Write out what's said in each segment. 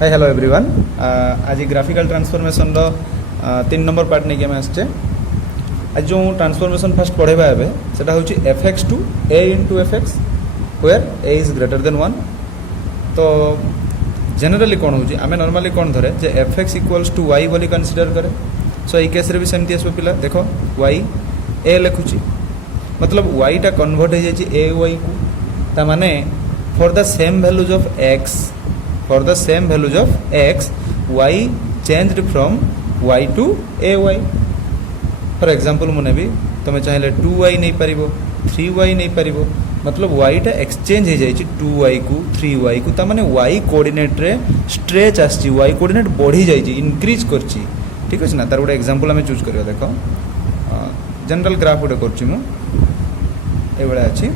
Hi hello everyone. आज graphical transformation रो 3 number part नहीं आम आसचे। आज जो ट्रांसफॉर्मेशन फर्स्ट पढ़ेबा एबे सेटा होची fx to a into fx where a is greater than 1। तो जनरली कौन होची आमे नॉर्मली कौन धरे जे fx इक्वल्स टू y बोली कंसीडर करे। सो ई केस रे भी सेमती आसबो पिला देखो y a लिखुची मतलब y टा कन्वर्ट हो जाई a y को ता माने for the same values of x for the same values of x y changed from y to ay। for example मुने भी तुम्हें चाहिए 2y नहीं पारिबो 3y नहीं पारिबो मतलब y टा एक्सचेंज हो जाई 2y को 3y को ता माने y कोऑर्डिनेट रे स्ट्रेच आछि y कोऑर्डिनेट बढ़ी जाई इंक्रीज करछि। ठीक अछि ना तार गोटे एग्जांपल हमें चूज करियो देखो जनरल ग्राफ गोटे करछि मु ए बडा अछि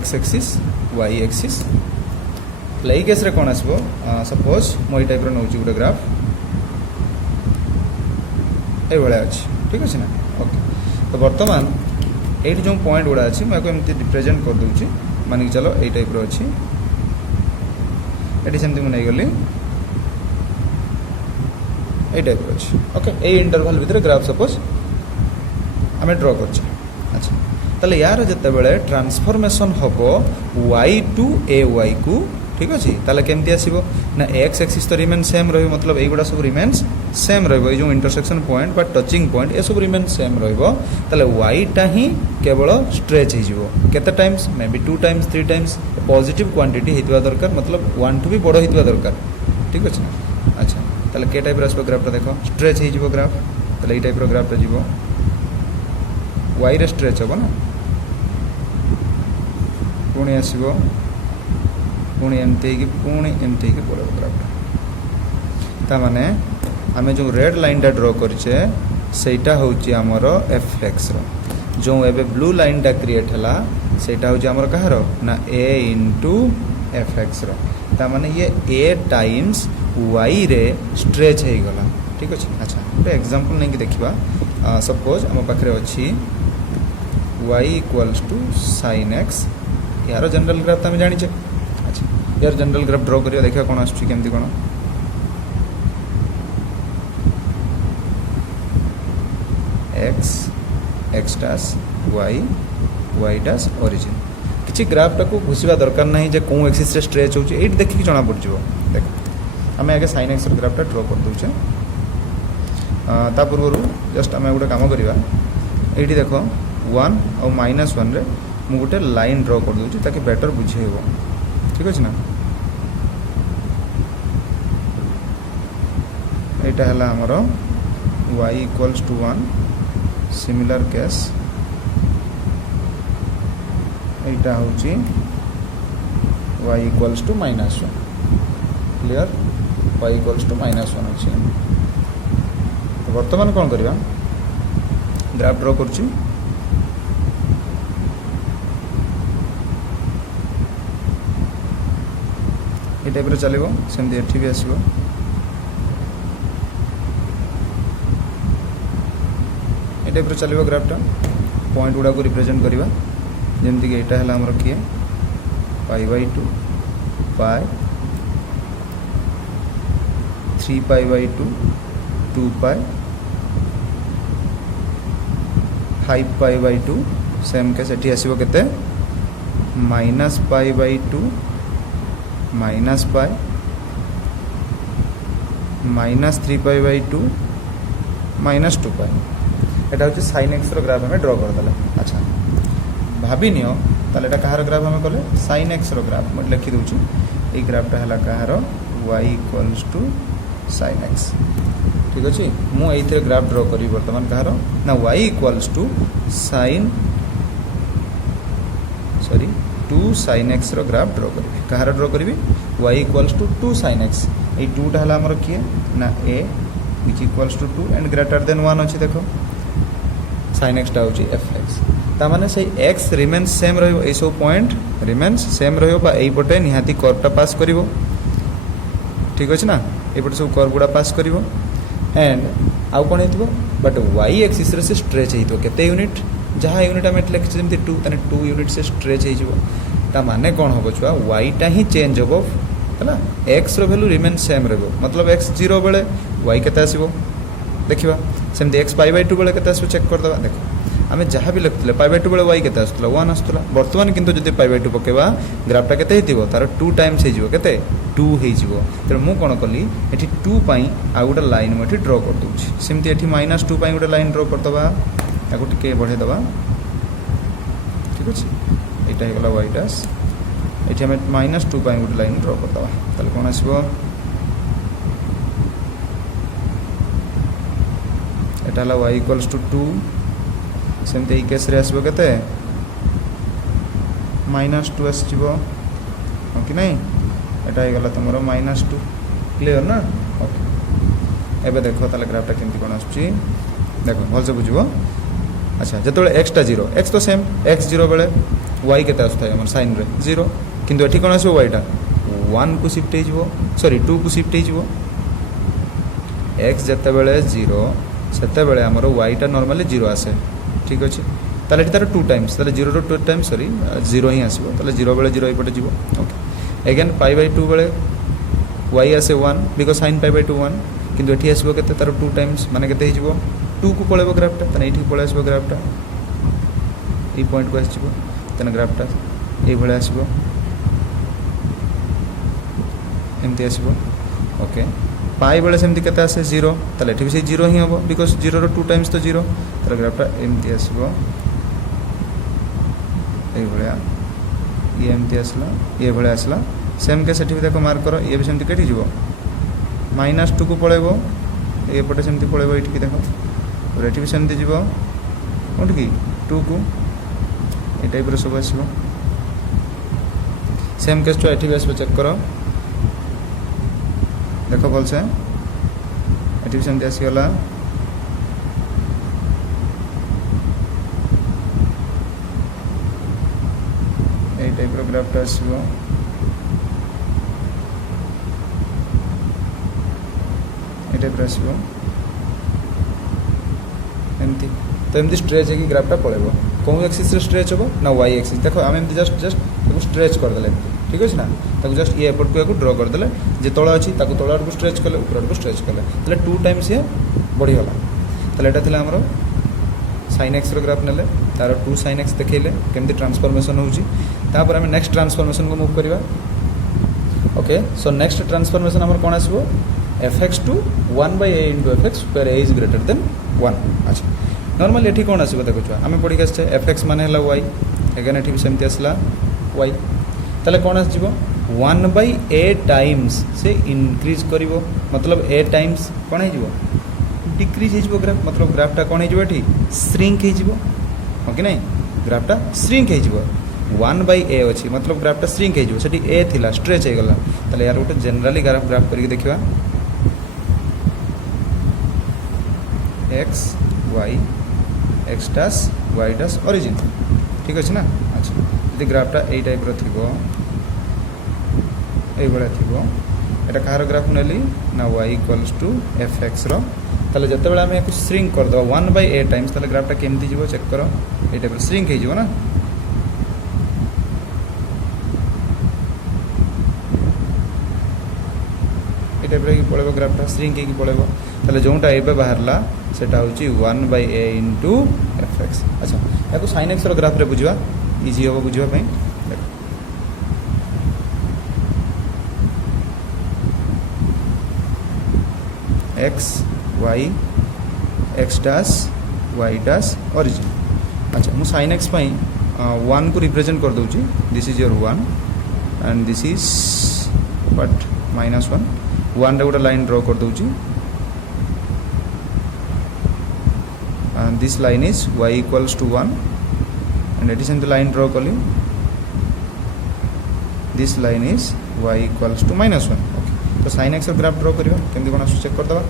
x एक्सिस y एक्सिस यही केस रे कौन आसबो सपोज मो टाइप रो नउची गोटे ग्राफ ए भले अछि। ठीक अछि ना ओके। तो वर्तमान एठी जो पॉइंट गुडा अछि मैं को एमती रिप्रेजेंट कर दूची मानि के चलो ए टाइप रो अछि एठी सेमती मु नै गली ए टाइप रो अछि ओके। ए इंटरवल भीतर ग्राफ सपोज हमें ड्रा करछ। अच्छा तले यार जते बेले ट्रांसफॉर्मेशन हबो y टू ay को ठीक अच्छे ताले केमती आसीबो ना एक्स एक्सिस तो रिमेन सेम रहिबो मतलब एगुडा सब रिमेन्स सेम रहिबो ए जो इंटरसेक्शन पॉइंट बा टचिंग पॉइंट ए सब रिमेन सेम रहिबो ताले y टा ही केवल स्ट्रेच हो जिवो केते times may be 2 times 3 times positive quantity हेतवा दरकार मतलब 1 टू भी बड़ हेतवा दरकार। ठीक अछि ना। अच्छा ताले के टाइप रो ग्राफ टा देखो स्ट्रेच हो जिवो ग्राफ ताले ए टाइप रो ग्राफ टा जिवो y रे स्ट्रेच होबो ना पुणी आसीबो पुणी एमती पड़ो ग्राफटा माने आमे जो रेड लाइन टा ड्रॉ करछे सेटा होची हमर fx रो जो एबे ब्लू लाइन टा क्रिएट हला सेटा होची हमर कहारो ना a into fx रो ता माने ये a टाइम्स y रे स्ट्रेच हे गला। ठीक अछि। अच्छा ଗୋଟେ एग्जांपल नै कि देखिबा सपोज हम पाखरे अछि y equals to sin x यार जनरल ग्राफ त हम जानि छे। यार जनरल ग्राफ ड्रॉ करिया देखिया कोन आछी केमती कोन x x dash y y dash origin किछि ग्राफ टा को घुसिबा दरकार नाही जे कोन एक्सिस से स्ट्रेच होची एट देखि जणा पड़ जिवो। देख हमें आगे sin x ग्राफ टा ड्रॉ कर दोचे ता पूर्व जस्ट हमें गोटे काम करिवा एठी देखो 1 और -1 रे मु गोटे लाइन ड्रॉ कर दोची ताकि बेटर बुझेबो। ठीक अछि ना। एटा हला हमरो y equals to 1 similar case एटा होची y equals to -1 clear y equals to -1 अछि। तो वर्तमान कोन करिवा ग्राफ ड्रॉ करछि ये टाइप चलो सेमती एठी भी आसो ये टाइप चलो ग्राफटा पॉइंट गुड़ा को रिप्रेजेंट करवा जमती कि यहाँ है आमर किए π/2 पाई 3π/2 2π 5π/2 सेम केस एठी आसीबो केते -π/2 माइनस पाई -3π/2 -2 पाई एटा होची sin x रो ग्राफ हमें ड्रॉ कर दले। अच्छा भाबी नियो ताले एटा कहार ग्राफ हमें कले sin x रो ग्राफ मैं लिखि दोची ए ग्राफटा हला कहार y equals to sin x। ठीक अछि मु एइथे ग्राफ ड्रॉ करी वर्तमान कहार ना y equals to sin 2 sin x रो ग्राफ ड्रॉ करी कहार ड्रॉ करी y equals to 2 sin x ए 2 टा हला हमर किए ना a which equals to 2 and greater than 1 अछि देखो sin x टा होची fx ता माने से x रिमेन्स सेम रहइबो ए सब पॉइंट रिमेन्स सेम रहइबो बा एई पटे निहाती कर्व टा पास करिवो। ठीक अछि ना ए पटे सब कर्व गुडा पास करिवो एंड आउ कोन हेतिबो बट y एक्सिस रे से स्ट्रेच हेतिबो केते यूनिट जहाँ यूनिट आम एट लिखी टू ताने 2 यूनिट से स्ट्रेच हो माने कौन हम छुआ वाईटा ही चेंज हम है एक्स वैल्यू रिमेन सेम रही मतलब एक्स 0 बेले वाई के देखा सेमती एक्स पाई बाय 2 बेले के चेक करदे देख आम जहाँ भी लिखुले पाई बाय 2 बेले वाई के 1 आसूला बर्तमान किंतु जब पाई बाय 2 पकेबा ग्राफटा के तार 2 टाइम्स हो 2 हो तेणु मुझे कौन कली ये 2 आ गोटे लाइन मुझे ड्र कर दूसरी सेमती ये -2 गोटे लाइन ड्र करदे या टे बढ़ेदे ठीक अच्छे यहाँ होगा वाई डैश ये आम -2 गोटे लाइन ड्र करदे ताले कौन आसो यहाँ है y इक्वल्स टू 2 सेमती ये केस आसो के -2 आसो हाँ कि नहीं यहाँ होगा तुम -2 क्लीयर ना ओके एबे देखो ताले ग्राफटा केमती कौन आसुची देखो भलसे बुझ अच्छा जो एक्सटा 0 एक्स तो सेम एक्स 0 बेले वाई के आम साइन रे 0 किंतु ये कौन आसो वाईटा 1 को शिफ्ट हो सॉरी 2 को शिफ्ट हो एक्स जिते बड़े 0 सेते बेले आमर वाईटा नॉर्मली 0 आसे ठीक अच्छे ताले तार 2 टाइम्स ताले 0 रो 2 टाइम्स सॉरी 0 ही आसो ताले 0 बेले 0 एपटे जीव ओके अगेन पाई बाय 2 बेले वाई आसे 1 बिकज साइन पाई बाय 2 1 किंतु एठी आसो केते तार 2 टाइम्स माने केते हिजबो 2 को पळेबो ग्राफटा तने एठी पळे आसबो ग्राफटा ई पॉइंट को आसबो तने ग्राफटा ए भळे आसबो एमती आसबो ओके पाई बेले सेमती केते आसे 0 ताले एठी भी से 0 ही होबो बिकॉज़ 0 रो 2 टाइम्स तो 0 ताले ग्राफटा एमती आसबो ए भळया ये एमती आसला ये भळे आसला सेम के सेठी भी देखो मार्क करो ये भी सेमती केठी जीवो -2 को पळेबो ए पटे सेमती पळेबो एठी की देखो और एठी भी सेमती जीवो कोन की 2 को ए टाइप रो सब आसबो सेम केस तो एठी भी आसबो चेक करो देखो भल से ये सेमती आसीगला ये टाइप ग्राफटा आसो ये टाइप आसो एमती तो एमती स्ट्रेच है ग्राफटा पड़ेबो कौन एक्सिस रे स्ट्रेच हो ना वाई एक्सिस देखो आम एमती जस्ट स्ट्रेच करदे ठीक अच्छे ना ताको जस्ट ये एपट को ड्र करदे जे तल अच्छी तल आड़ को स्ट्रेच कले ऊपर आड़ को स्ट्रेच कले ताले 2 टाइम्स ये बढ़ीगला ताले एटा थिला हमरो sin x रो ग्राफ नेले तार 2 sin x देखैले केमती ट्रांसफॉर्मेशन होउची तापर हम नेक्स्ट ट्रांसफॉर्मेशन को मूव करबा ओके सो नेक्स्ट ट्रांसफॉर्मेशन हमर कोन आसबो fx to 1/a * fx where a is greater than 1 अच्छा नॉर्मली एठी कोन आसबो देखो छुआ हमें पढी गछे fx माने हला y अगेन एठी भी सेमती आसला y ताले कौन आस 1/a टाइम्स से इनक्रीज करिवो मतलब a टाइम्स कौन है डिक्रीज हो ग्राफ मतलब ग्राफटा कौन है ये श्रिंक हो कि नहीं ग्राफटा श्रिंक हो 1/a अच्छी मतलब ग्राफटा श्रिंक हो सेठी a थिला स्ट्रेच हो गला ताले यार गोटे जनरली ग्राफ करके देखिबा x y x dash y dash origin ठीक अच्छे ना अच्छा यदि ग्राफटा यही टाइप थो ये कहार ग्राफ नेली ना y इक्वल्स टू fx ताले जते बेला हमें श्रिंक कर दो 1/a टाइम्स ताले ग्राफटा केमती जीवो चेक करो ये टाइप श्रिंक हो ना ये टाइप पड़ेबो ग्राफटा श्रिंक हो पड़ेबो ताले जोटा एबे बाहरला सेटा होची 1/a इंटू fx अच्छा या sin x रो ग्राफ रे बुझवा इजी हो बुझवा पई x y x dash y dash origin अच्छा मु sin x पई 1 को रिप्रेजेंट कर दूची this is your 1 and this is what -1 1 रे गोटे लाइन ड्रॉ कर दूची and this line is y equals to 1 and it is in the line draw kali this line is y equals to -1 okay तो sin x graph draw करियो केमती कोन check कर दबा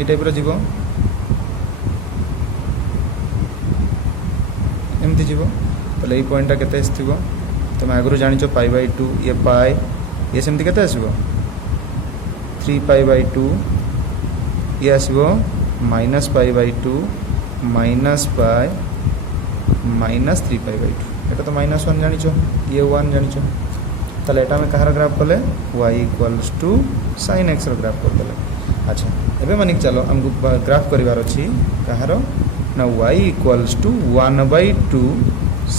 ए type रो जीवो एमती जीवो तले ए पॉइंटटा केते आस्थिबो तुम आगरो जानिचो π/2 ये पाई ये सेमती केते आसीबो 3π/2 ये आसो -π/2 - π -3π/2 এটা তো -1 জানিছ ये 1 জানিছ তাহলে এটা আমি কাহার গ্রাফ কলে y = sin x র গ্রাফ করে দেলে আচ্ছা এবে মানিক চলো আমকু গ্রাফ করিবার ଅଛି কাহার না y = 1/2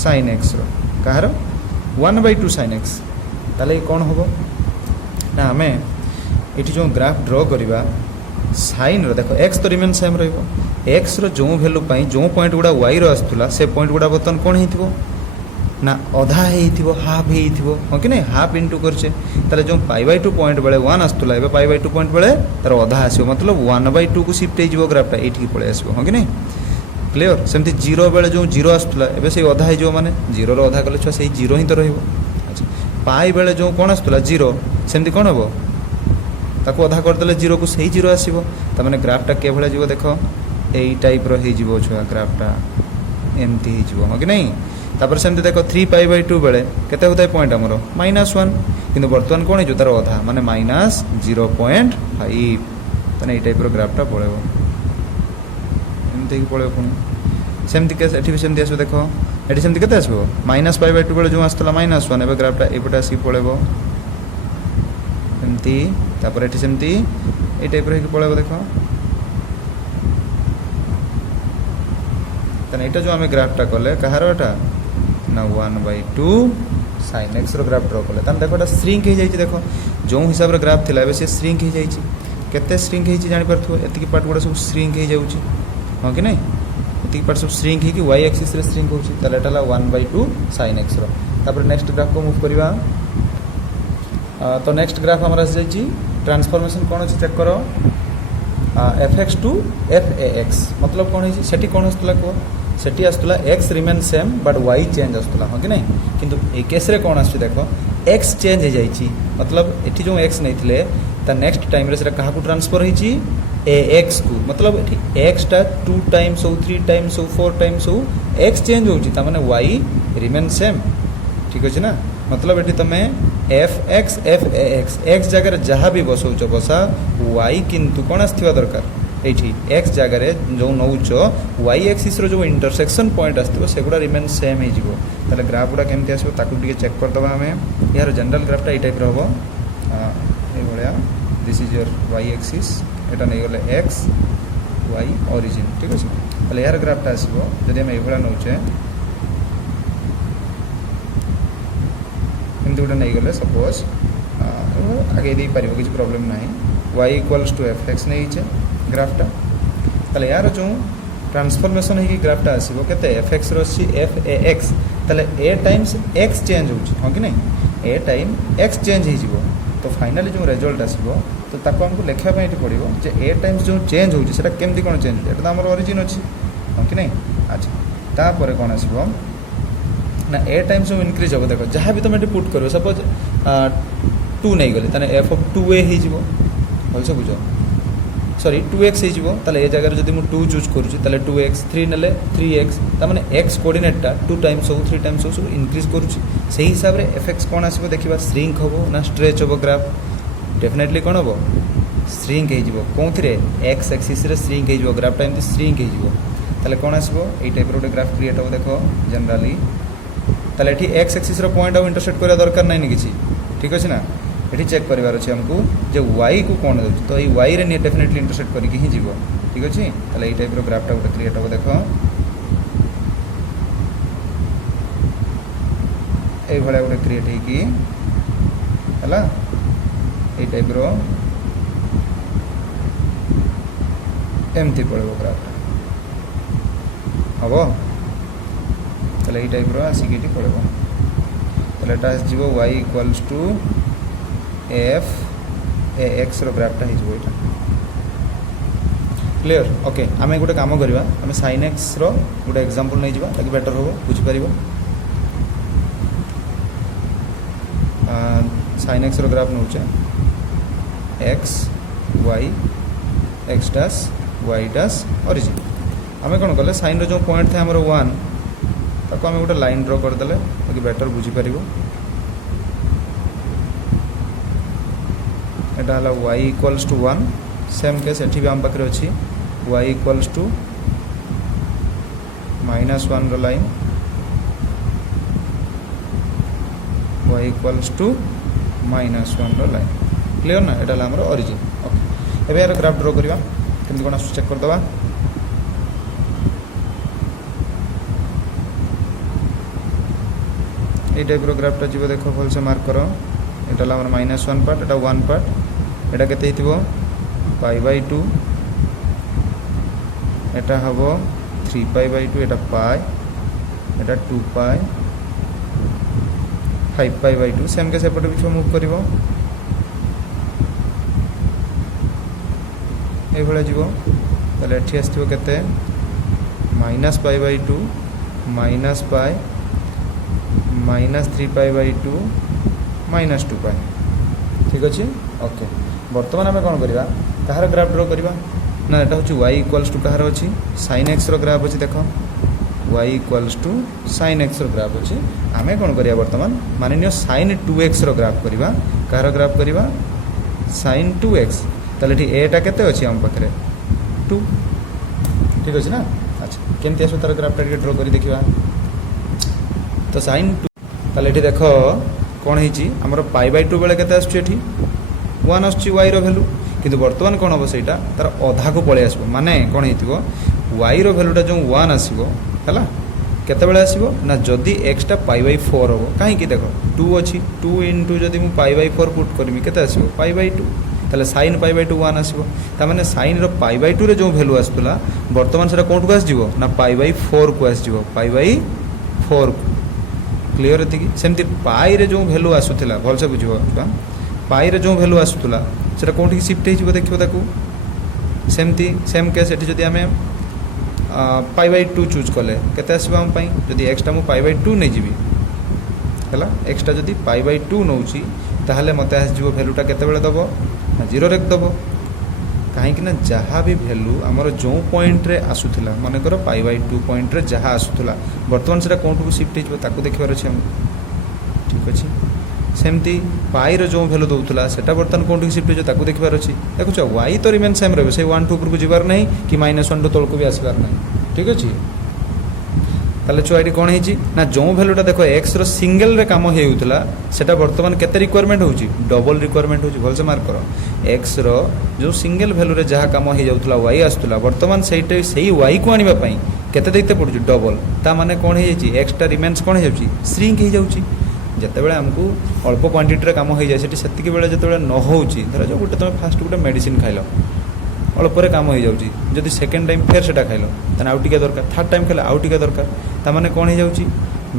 sin x র কাহার 1/2 sin x তাহলে কোন হবো না আমি এটি যে গ্রাফ ড্র করিবা sin র দেখো x তো রিমেন সেম রহিব x র जो ভ্যালু পাই जो পয়েন্ট গুড়া y র আসতুলা সে পয়েন্ট গুড়া বর্তমান কোন হইতিবো না অধা হইতিবো হাফ হইতিবো হ কি নাই হাফ ইনটু করছে তাহলে जो π/2 পয়েন্ট বেলে 1 আসতুলা এবে π/2 পয়েন্ট বেলে তার অধা আসিবো मतलब 1/2 কু শিফট হইଯିवो গ্রাফটা এইठी পড়ে আসিবো হ কি নাই ক্লিয়ার সেমতি 0 বেলে जो 0 আসতুলা এবে সেই অধা হইଯିवो মানে 0 র অধা কলে ছ সেই 0 হি তো রহিবো আচ্ছা পাই বেলে जो কোন আসতুলা 0 সেমতি কোন হবো তাকে অধা করদেলে 0 কু সেই 0 আসিবো তার মানে গ্রাফটা কে ভলে ଯିवो দেখো এই টাইপ র হইଯିवो ছুয়া গ্রাফটা এমতি হইଯିवो হ কি নাই তারপর সেমতি দেখো 3π/2 বেলে কেতে হতাই পয়েন্ট আমর -1 কিন্তু বর্তমান কোন হই তার অধা মানে -0.5 তাহলে এই টাইপ র গ্রাফটা পড়েবো এমতি কি পড়েবো কোন সেমতি কেস এটি সেমতি আসবে দেখো এটি সেমতি কেতে আসবে -π/2 বেলে जो আসতলা -1 এবে গ্রাফটা এপটা আসি পড়েবো এমতি তারপর এটি সেমতি এই টাইপ র কি পড়েবো দেখো তাহলে এটা जो আমি গ্রাফটা কলে কাহার এটা না 1/2 sin x র গ্রাফ ড্র কলে তাহলে দেখো এটা শ্রিঙ্ক হই যাইছি দেখো जो হিসাব র গ্রাফ থিলা এবে সে শ্রিঙ্ক হই যাইছি কেতে শ্রিঙ্ক হইছি জানি পারথো এতিকি পার্ট গুড়া সব শ্রিঙ্ক হই যাউছি হ কি নাই এতিকি পার্ট সব শ্রিঙ্ক হই কি y axis রে শ্রিঙ্ক হউছি তাহলে এটা হলা 1/2 sin x র তারপর নেক্সট গ্রাফ কো মুভ করিবা তো নেক্সট গ্রাফ আমরা আসি যাইছি ट्रांसफॉर्मेशन কোন আছে চেক করো fx to fax मतलब কোন হইছি সেটি কোন আসতলা কো সেটি আসতলা x remain same but y change আসতলা হ কি নাই কিন্তু এই কেস রে কোন আসছে দেখো x চেঞ্জ হই যাইছি मतलब এটি जो x নাই থিলে তা নেক্সট টাইম রে সেটা কাহাকু ট্রান্সফার হইছি ax কু मतलब এটি x টা 2 টাইমস हो 3 টাইমস हो 4 টাইমস हो x চেঞ্জ होची তা মানে y রিমেন সেম ঠিক আছে না मतलब এটি তুমি fx fax x জায়গায় যাহা বি বসাউছ বসা y কিন্তু কোন আসथिबा দরকার এইটি x জায়গায় जो নউছ y axis র जो इंटरसेक्शन पॉइंट আসथिबो সেগুলা রিমেন সেম হইଯିवो তাহলে গ্রাফ গুলা কেমতি আসবে তাকু টিকে চেক कर दबा हमें यार जनरल গ্রাফটা এই টাইপ रहबो এই ভলিয়া this is your y axis এটা নেই গলে x y অরিজিন ঠিক আছে তাহলে यार গ্রাফটা আসিবো যদি আমি এই ভলিয়া নউছে এমতি গোটা নেই গলে सपोज আগে দেই পারিবো কিছু প্রবলেম নাই y = fx নেইছে গ্রাফটা তাহলে यार जो ट्रांसफॉर्मेशन है कि ग्राफटा आसीबो केते fx रो सी fax তাহলে a टाइम्स x चेंज होची हो कि नहीं a टाइम x चेंज ही जीवो तो फाइनली जो रिजल्ट आसीबो तो ताको हमको लेखा पई एटी पड़िबो जे a टाइम्स जो चेंज होची सेटा केमति कोन चेंज एटा तो हमर ओरिजिन अछि हो कि नहीं अच्छा ता परे कोन आसीबो ना a टाइम्स जो इंक्रीज हो देखो जहां भी तुम एटी पुट करो सपोज 2 नहीं गले तने f of 2a ही जीवो बोलछो बुझो सॉरी 2x हो जीवो ताले ए जगह जदी मु 2 चूज करूची ताले 2x 3 नेले 3x ता माने x कोऑर्डिनेट टा 2 टाइम्स हो 3 टाइम्स हो सब इंक्रीज करूची सही हिसाब रे fx कोन आसीबो देखिबा श्रिंक होबो ना स्ट्रेच होबो ग्राफ डेफिनेटली कोन होबो श्रिंक हो जीवो कोंथरे x एक्सिस रे श्रिंक हो जीवो ग्राफ टाइम श्रिंक हो जीवो ताले कोन आसीबो ए टाइप रो ग्राफ क्रिएट हो देखो जनरली ताले एठी x एक्सिस रो पॉइंट आउ इंटरसेक्ट करिया दरकार नै किछि ठीक अछि ना एठी चेक करिवार अछि हमकु जे y को कोन दउ तो ई y रे डेफिनेटली इंटरसेक्ट करि कि ही जीवो ठीक अछि ताले ई टाइप रो ग्राफ टा क्रिएट हो देखो ए भले गोटे क्रिएट है कि हला ए टाइप रो एमती पड़ो ग्राफ हबो ताले ए टाइप रो आसिक एटी पड़ो ताले एटा जीवो y = f ax रो ग्राफटा हे जीवो एटा क्लियर ओके आमे गोटे काम करबा आमे sin x रो गोटे एग्जांपल नै जीवा ताकि बेटर होबो बुझि परिबो sin x रो ग्राफ नउचे x y x dash y dash origin आमे कोन करले sin रो जो पॉइंट थे हमरो 1 ताको आमे गोटे लाइन ड्रा कर देले ताकि बेटर बुझि परिबो एटा हला y = 1 सेम केस एठी भी हम पाखरे अछि y = -1 रो line y equals to -1 line clear ना एटा हमर ओरिजिन ओके एबे यार ग्राफ ड्रॉ करबा केमति कोन चेक कर दबा ए टाइप रो ग्राफटा जीव देखो भल से मार्क करो एटा हमर -1 पार्ट एटा 1 पार्ट एटा केते हितबो π/2 एटा हबो 3π/2 एटा पाई एटा 2π 5π/2 सेम के सेपटे भी मूव करिवो ए भले जीवो तले एठी आस्थिबो केते -π/2 -π -3π/2 -2π ठीक अच्छे ओके बर्तमान आम कौन करवा कहार ग्राफ ड्रॉ करवा ना एटा हूँ y इक्वल्स टू कहार अच्छी sin x रो ग्राफ अच्छी देख y equals to sin x रो ग्राफ अच्छी आम कौन करवा बर्तमान मान sin 2x रो ग्राफ करवा कहार ग्राफ करवा sin 2x ताले ठीक एटा केते अच्छी आम पाखे 2 ठीक अच्छे ना अच्छा केमती आस तार ग्राफटा ड्रॉ कर देखा तो sin 2 ताले देख कौन है आमर π/2 बेले केते आछी एठी 1 आछी y रो वैल्यू किंतु वर्तमान कौन हम सेटा तार अधा को पळे आसबो माने कौन हेतिबो y रो वैल्यूटा जो 1 आसीबो हला केते बेले आसीबो ना जदी x टा π/4 होबो काहे कि देखो 2 अछि 2 * जदी मु π/4 पुट करमी केते आसीबो π/2 ताले sin π/2 1 आसीबो ता माने sin रो π/2 रे जो वैल्यू आसतला वर्तमान सेटा कोन को आस जिवो ना π/4 को आस जिवो π/4 क्लियर है कि सेमती पाई रे जो वैल्यू आसुला भल से बुझ पाई रे जो वैल्यू आसुला से कौन सिफ्ट हो देखो ताकू सेमती सेम केस ये जब आम π/2 चूज कले केते आसबो हम पई जदी एक्स टा मु π/2 नै जीवी हला एक्स टा जदी π/2 नउची ताहले मते आस जीवो वैल्यूटा केते बेले दबो 0 रेक दबो कहीं ना जहाँ भी वैल्यू आमर जो पॉइंट रे आसुला मन कर π/2 पॉइंट रे जहाँ आसुला बर्तमान से कौन को सिफ्ट हो देखिबार अच्छे हम ठीक अच्छे सेमती पाई रो जो वैल्यू दौला से बर्तमान कौन सिफ्ट हो देखिबार अच्छी देखुच y तो रिमेन सेम रही से 1 2 ऊपर को जीवार नहीं कि -1 2 तल को भी आसबार नहीं ठीक अच्छे ताले छुआटी कौन है ना जो वैल्यूटा देख एक्स रो सिंगल रे काम होउतला सेटा वर्तमान केते रिक्वायरमेंट होउची डबल रिक्वायरमेंट होउची भल से मार्क करो एक्स रो जो सिंगल वैल्यू रे जहाँ काम हो जाउतला y आसुला वर्तमान सेटे सही y को आनिबा पई केते दैते पड़ुची डबल ता माने कौन है एक्स टा रिमेन्स कौन है जाउची श्रिंक हो जाउची जते बेले हमकू अल्प क्वांटिटी रे काम हो जाय सेठी सेतिके बेले जते बेले न होउची धर जो गुटे तुम फास्ट गुटे मेडिसिन खाइलो अल्परे काम हो जाउची जदि सेकेंड टाइम फेर सेटा खाइलो तने आउ टिके दरकार थर्ड टाइम खाइलो आउ टिके दरकार ता माने कौन हो जाउची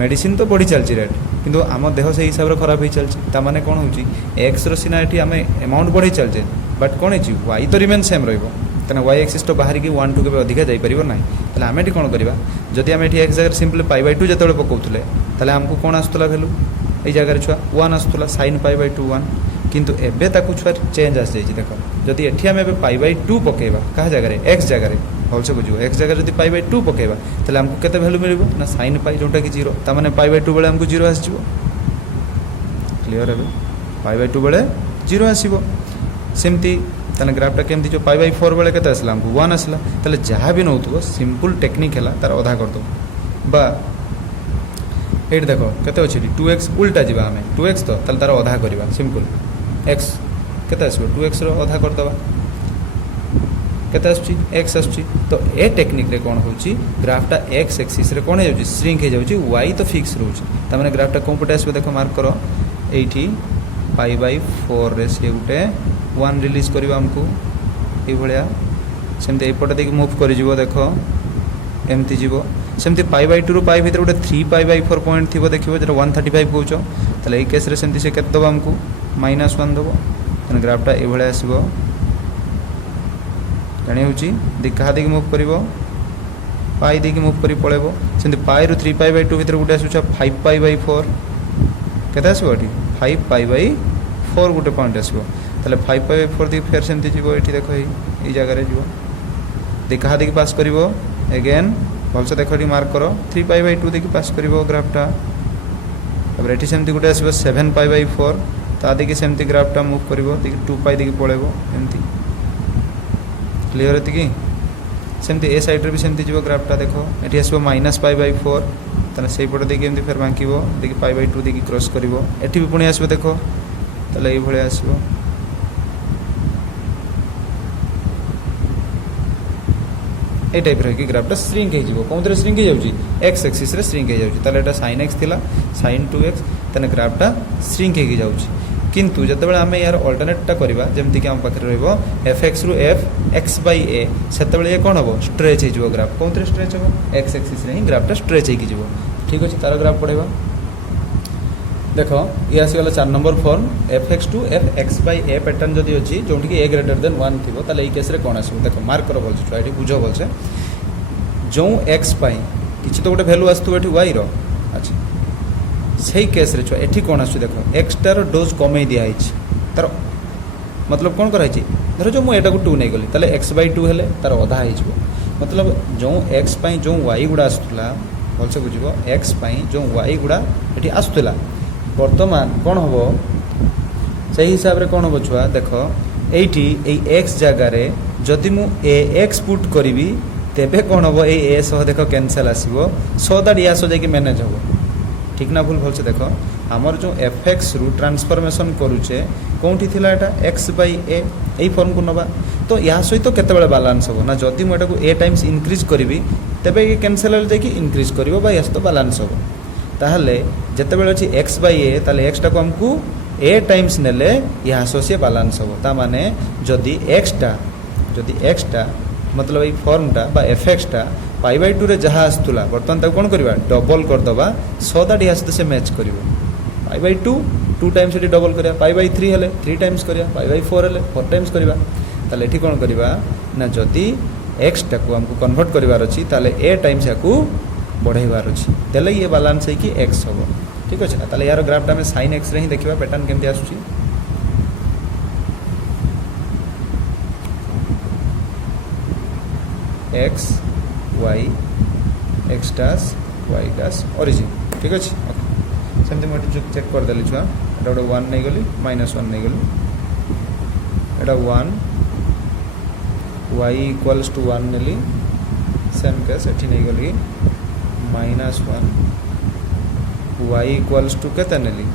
मेडिसिन तो बढ़ी चलची रेट किंतु आम देह से हिसाब से खराब हो चलची ता माने कौन होउची एक्स रो सिना एठी आमे अमाउंट बढ़ी चलचे बट कौन है y तो रिमेन सेम रहिबो तने y एक्सिस तो बाहर की 1 2 के अधिक जाई परिबो नाही तले आमे एठी कोन करबा जदि आमे एठी x जगह सिंपल π/2 जतले पकोउतले तले हमकू कोन आस्तला वैल्यू ए जगह छुआ 1 आस्तला sin π/2 1 किंतु एबे ताकू छुआ चेंज आस जाई देखो जदि एठी आमे π/2 पकेबा कहा जगह रे x जगह रे भल से बुझो x जगह जदि π/2 पकेबा तले हमकू केते वैल्यू मिलबो ना sin π जोटा कि 0 ता माने π/2 बेले हमकू 0 आसीबो क्लियर है π/2 बेले 0 आसीबो सेमती तने ग्राफटा केमती जो π/4 बेले केते आसला हमकू 1 आसला तले जहाँ भी नउतबो सिंपल टेक्निक हैला तार आधा कर दो बा एट देखो केते अछि 2x उल्टा जीवा हमें 2x तो तले तार आधा करबा सिंपल x केते आसबो 2x रो आधा कर दबा केते आछी x आछी तो ए टेक्निक रे कोन होची ग्राफटा x एक्सिस रे कोन हे जाउची श्रिंक हे जाउची y तो फिक्स रहउची त माने ग्राफटा कोन पटे आसबो देखो मार्क करो एठी π/4 रे से उटे 1 रिलीज करबा हमकू ए भलिया सेमते एपटे देख मूव करि जीवो देखो एमती जीवो सेमती π/2 रो पाई भीतर उटे 3π/4 पॉइंट थिबो देखिबो जेटा 135 कहउचो तले ए केस रे सेमती से केते दबा हमकू -1 दबो तने ग्राफटा ए भलिया आसीबो जानि होची दिखा देकी मूव करिवो पाई देकी मूव करि पळेबो सेमती पाई रो 3π/2 भीतर उटे आसुचा 5π/4 केते आसीबो एठी 5π/4 गुटे पॉइंट आसीबो तले 5/4 दी फेर सेमती जीवो एठी देखो ए जगह रे जीवो दिखा देकी पास करिवो अगेन भल से देखो मार्क करो 3π/2 देकी पास करिवो ग्राफटा तब एठी सेमती गुटे आसीबो 7π/4 ता देकी सेमती ग्राफटा मूव करिवो देकी 2π देकी पळेबो एमती क्लियर है कि सेमती ए साइड रे भी सेमती जीवो ग्राफटा देखो एठी आसीबो -π/4 ताले सेही पटे देखि एमती फेर बांकिबो देखि पाई बाय 2 देखि क्रॉस करिवो एठी भी पुणी आसीबो देखो ताले एई भळे आसीबो ए टाइप रे कि ग्राफटा श्रिंक हे जिवो कोनथरे श्रिंक हे जाउची x एक्सिस रे श्रिंक हे जाउची ताले एटा sin x थिला sin 2x तने ग्राफटा श्रिंक हे जाउची किंतु जतबेले आमे यार अल्टरनेटटा करबा जेमति कि हम पाखरे रहबो fx रु f x by a सेतबेले ये कोन हबो स्ट्रेच हे जिवो ग्राफ कोनथरे स्ट्रेच हबो x एक्सिस रे ही ग्राफटा स्ट्रेच हे कि जिवो ठीक अछि तार ग्राफ पढेबा देखो ये आसी गला 4 number form fx to fx by a pattern जदी अछि जोंठी कि a ग्रेटर देन 1 थिबो ताले ई केस रे कोन आसीबो देखो मार्क करो बोलछ एठी बुझो बोलछ जो x पाई किछि तो गोटे वैल्यू आस्तु एठी y रो अच्छा सही केस रे छुआ एठी कोन आसु देखो x टार डोज कमे दिया हिच तार मतलब कोन कराई छि धरो जो मु एटा को 2 नै गली ताले x by 2 हेले तार आधा हिच मतलब जो x पाई जो y गुडा आस्तुला बोलछ बुझिबो x पाई जो y गुडा एठी आस्तुला वर्तमान कौन हम से हिसाब रे कौन हम छुआ देख एठी ए x जगह रे जदि मु ए x पुट करी तेबे कौन हम ए सह देख कैंसल आसीबो सो दैट या सो जाकी मैनेज हो ठीक ना भूल भलसे देख हमर जो fx रु ट्रांसफॉर्मेशन करूचे कोठी थिला एटा x by a AE form को नबा तो या सहित केते बेले बैलेंस हो ना जदि मु एटा को a टाइम्स इंक्रीज करी तेबे ये कैंसल हो जाकी इंक्रीज करिवो बा यस तो बैलेंस हो ताहले जते बेले अछि x by a ताले x टा को हमकु a टाइम्स नेले या सोसे बैलेंस हो ता माने जदि x टा मतलब ए फॉर्म टा बा fx टा पाई बाय 2 रे जहा आस्तुला वर्तमान ता कोन करबा डबल कर दबा सो दैट या से मैच करिवो पाई बाय 2 टाइम्स एटी डबल करिया पाई बाय 3 हेले 3 टाइम्स करिया पाई बाय 4 हेले 4 टाइम्स करिबा ताले एठी कोन करबा ना जदि x टा को हमकु कन्वर्ट करिवार अछि ताले a टाइम्स याकू बढ़ाइबार अछि तेले ये बैलेंस है कि x होबो ठीक अछि ना ताले यार ग्राफटा में sin x रे ही देखिबा पैटर्न केमति आसुची x y x dash y dash origin ठीक अछि सेमति मटे चेक कर देली छुआ एटा गोटे 1 नै गली -1 नै गली एटा 1 y इक्वल्स टू 1 नेली सेम केस एठी नै गली -1 y इक्वल्स टू केते नेली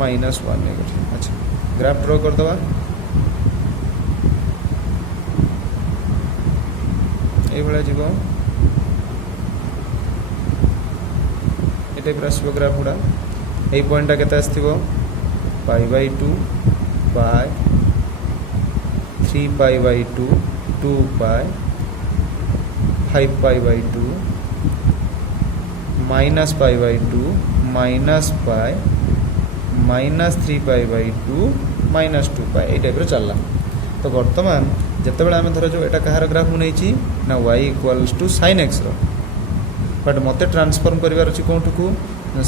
-1 नै गली अच्छा ग्राफ ड्रा कर दवा ए भला जीवो एटे प्रश्न ग्राफ उडा ए पॉइंट केते आस्थिबो pi by 2 by 3 pi by 2 2 pi 5 pi by 2 minus pi by 2 minus pi -3 pi by 2 -2 pi ए टाइप रे चलला तो वर्तमान जते बेला हम धर जो एटा कहार ग्राफ मु नैची ना y equals to sin x रो बट मते ट्रांसफॉर्म करिवार अछि कोठु को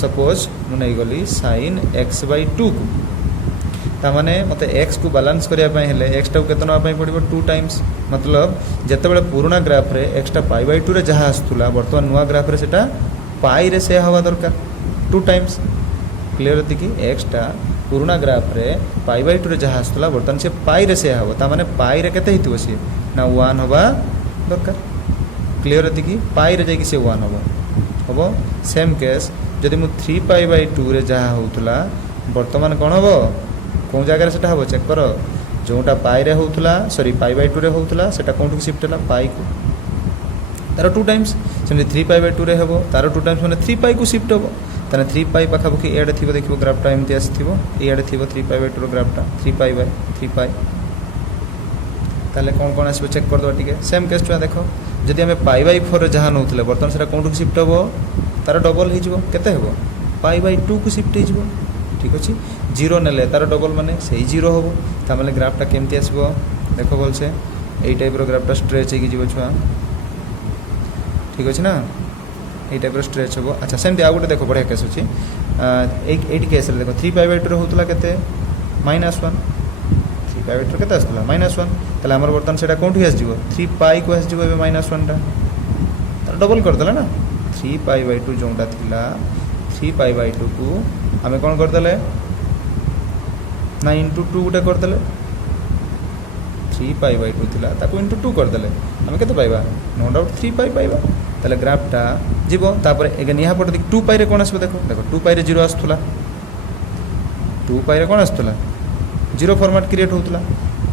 सपोज मु नै गली sin x by 2 को ता माने मते x को बैलेंस करिया पय हेले x टा केतना पय पडिबो 2 टाइम्स मतलब जते बेला पुराना ग्राफ रे x टा पाई बाय 2 रे जहा आस्तुला वर्तमान नुवा ग्राफ रे सेटा पाई रे से हवा दरकार 2 टाइम्स क्लियर होती कि x टा पुराना ग्राफ रे पाई बाय 2 रे जहा आस्तुला वर्तमान से पाई रे से हवा ता माने पाई रे केते हितबो से ना 1 हवा दरकार क्लियर होती कि पाई रे जाकी से 1 हबो सेम केस जदि मु 3 पाई बाय 2 रे जहा होतला वर्तमान कोन हबो कोन जगह रे सेटा हबो चेक करो जोटा पाई रे होतला सॉरी पाई बाय 2 रे होतला सेटा कोन टू शिफ्ट हला पाई को तार 2 टाइम्स सेमि 3 पाई बाय 2 रे हबो तार 2 टाइम्स माने 3 पाई को शिफ्ट हबो ताने 3 पाई पाखा पखी एडे थिबो देखिबो ग्राफ टा एमति आसीथिबो एडे थिबो 3 पाई बाय 2 रो ग्राफ टा 3 पाई बाय 3 पाई ताले कोन आसीबो चेक कर दो ठीक है सेम केस छुआ देखो जदि हमें पाई बाय 4 रे जहा नउतले वर्तमान सेटा कोन टू शिफ्ट हबो तार डबल हे जिवो केते हबो पाई बाय 2 को शिफ्ट हे जिवो ठीक अछि 0 नेले तार डबल माने सही 0 हबो ता माने ग्राफ टा केमति आसीबो देखो बोल से एई टाइप रो ग्राफ टा स्ट्रेच हे कि जिवो छुआ ठीक अछि ना ए टाइप रो स्ट्रेच हबो अच्छा सेमति आ गोटे देखो बढ़िया केस अछि एट केस रे देखो 3 पाई बाय 2 रे होतला केते -1 3 पाई बाय 2 केते आस्तला -1 तले हमर वर्तमान सेटा कोठी आस जिवो 3 पाई को आस जिवो एबे -1 टा त डबल कर देला ना 3 पाई बाय 2 जोंटा थिला 3 पाई बाय 2 को हमें कोन कर देले ना * 2 गुटे कर देले 3 पाई बाय 2 थिला ताको * 2 कर देले हमें केते पाइबा नो डाउट 3 पाई पाइबा ताले ग्राफटा जीव तापर एगेन यहाँ पटे टू पाई रे कौन आसो देख देख टू पाई रे जीरो आसुला टू पाई रे कौन आसुला जीरो फॉर्मेट क्रिएट होता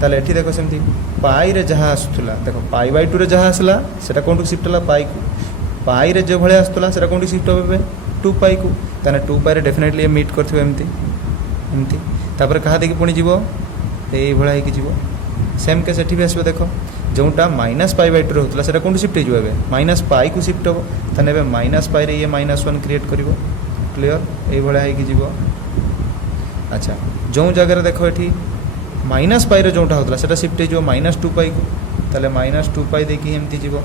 ताले एठी देखो सेमती पाई रे जहाँ आसुला देख पाई बाय टू रे जहाँ आसला सेटा कोन शिफ्ट होला पाई को पाई रे जो भले आसुला सेटा कोन शिफ्ट होबे टू पाई को ताने टू पाई रे डेफिनेटली मीट करथिबो एमती एमती तापर कहा देखि पुणी जीव एई भला हे कि जीव सेम के सेठी भी आसबो देखो जोटा माइनस पाई बाय टू रे होता सेटा कोन शिफ्ट हो एबे माइनस पाई को शिफ्ट हो ताने एबे माइनस पाई रे ये -1 क्रिएट करिवो क्लियर एई भला हे कि जीव अच्छा जो जगह देखो ये माइनस पाई रे जोटा होता है शिफ्ट हो -2 पाई को ताले -2 पाई देखिए एमती जीव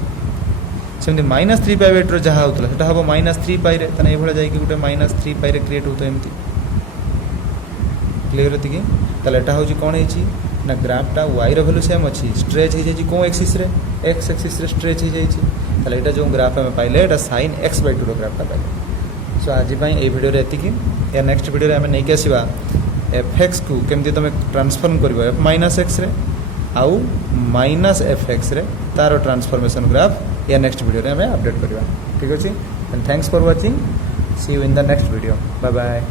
सेमती -3 पाई बाय जहाँ होता है हम -3 पाई रे ताने ये जाकि गोटे -3 पाई रे क्रिएट होता एमती क्लियर होती ताले एटा होची कोन हेची ना ग्राफटा वाई रो वैल्यू सेम अच्छी स्ट्रेच हो जाई को एक्सिस रे एक्स एक्सिस रे स्ट्रेच हो जाई ताले एटा जो ग्राफ हम पाइले एटा sin x बाय 2 रो ग्राफटा पाइले सो आज पई ए वीडियो रे एतिकी या नेक्स्ट वीडियो रे हम नै के आसीबा fx को केमती तुम ट्रांसफॉर्म कर f-x रे आउ -fx रे तार ट्रांसफॉर्मेशन ग्राफ या नेक्स्ट वीडियो रे हमें अपडेट करवा ठीक अछि and thanks for watching see you in the next video bye bye.